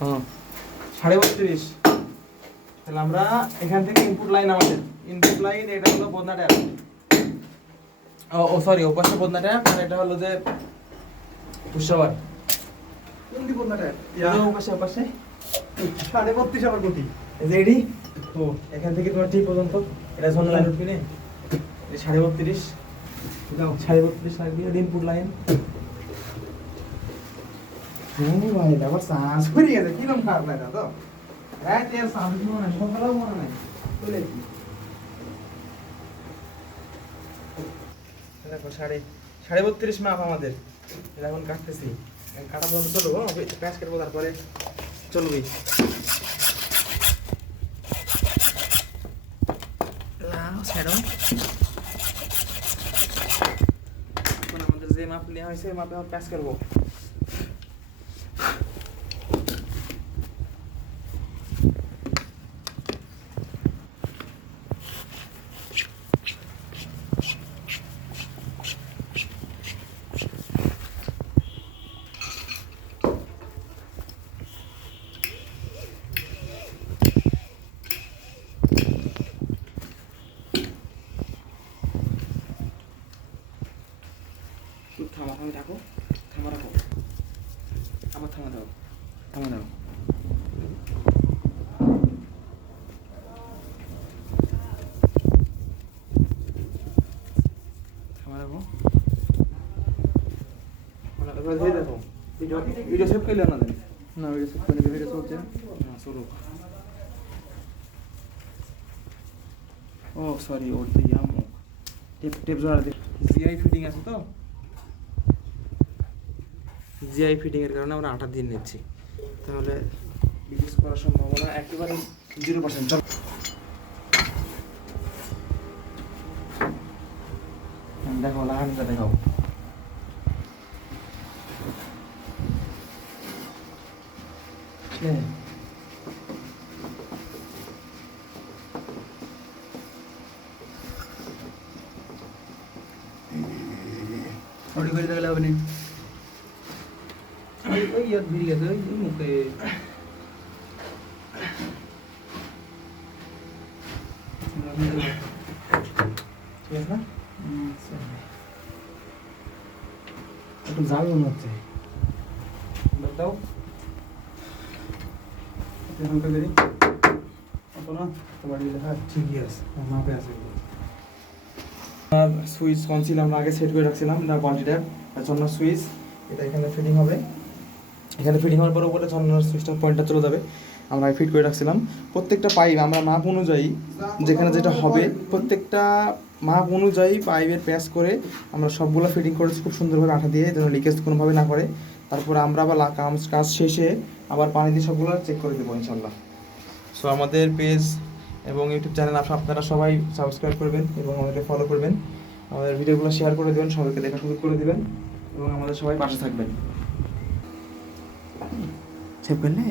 হ্যাঁ 32.5। তাহলে আমরা এখান থেকে ইনপুট লাইন, আমাদের ইনপুট লাইন এটা হলো বদনা ট্যাপ, ও সরি ওপাশে বদনা ট্যাপ, আর এটা হলো যে পুষ্যবার। কোন দি বলনা রে ওপাশে ওপাশে 32.5 আবার কোটি রেডি। ও এখান থেকে তোমার ঠিক পর্যন্ত এটা ঝর্ণা লাইন উঠবে না, এই 32.5 দাও 32.5 লাগবে ইনপুট লাইন। ভাই আবার শ্বাস পড়ে গেছে কিরম খারাপ লাগে তো রাত এর শ্বাস মনে নাই সকালেও মনে নাই চলে কি দেখো 32.5 মাপ আমাদের। এটা এখন কাটতেছি, কাটা পর্যন্ত চলবো, প্যাচ করবো তারপরে চলবি। এখন আমাদের যে মাপ নেওয়া হয়েছে মাপে আমরা প্যাচ করবো। থামা রাখো, আবার থামা দাও। দেখো ভিডিও সেভ করলে না দেন না, ভিডিও সেভ করে ভিডিও চলছে না, শুরু। ও সরি ওর তো টেপ জোড়া দে, জিআই ফিটিং আছে তো, জিআই ফিটিং এর কারণে আমরা 8 দিন নিচ্ছি, তাহলে বিজনেস করার সম্ভাবনা একেবারে 0%। চল দেখো লাগানটা দেখাও। थोड़ी कोई लगला बने ओए यार भिड़ गया तो ये मुके ঠিক আছে না? একটু জাল মনে হচ্ছে, দাও এখন কে করি अपना তোমার লেখা ঠিকই আছে মাপে আছে। আর সুইচ কনসিল আমরা আগে সেট করে রাখছিলাম, না কোয়ান্টি ট্যাপ আর জন্য সুইচ এটা এখানে ফিটিং হবে। এখানে ফিটিং হওয়ার পর উপরে ঝর্ণার সুইচটা পয়েন্টটা চলে যাবে, আমরা ফিট করে রাখছিলাম। প্রত্যেকটা পাইপ আমরা মাপ অনুযায়ী যেখানে যেটা হবে প্রত্যেকটা মাপ অনুযায়ী পাইপের প্যাচ করে আমরা সবগুলো ফিটিং করেছি খুব সুন্দরভাবে আঠা দিয়ে, যেন লিকেজ কোনোভাবে না করে। তারপর আমরা আবার কাজ শেষে আবার পানি দিয়ে সবগুলো চেক করে দেবো ইনশাল্লাহ। সো আমাদের পেজ এবং ইউটিউব চ্যানেল আপনারা সবাই সাবস্ক্রাইব করবেন এবং আমাদেরকে ফলো করবেন, আমাদের ভিডিওগুলো শেয়ার করে দেবেন, সবাইকে দেখা শুরু করে দেবেন এবং আমাদের সবাই পাশে থাকবেন। সেভ করলে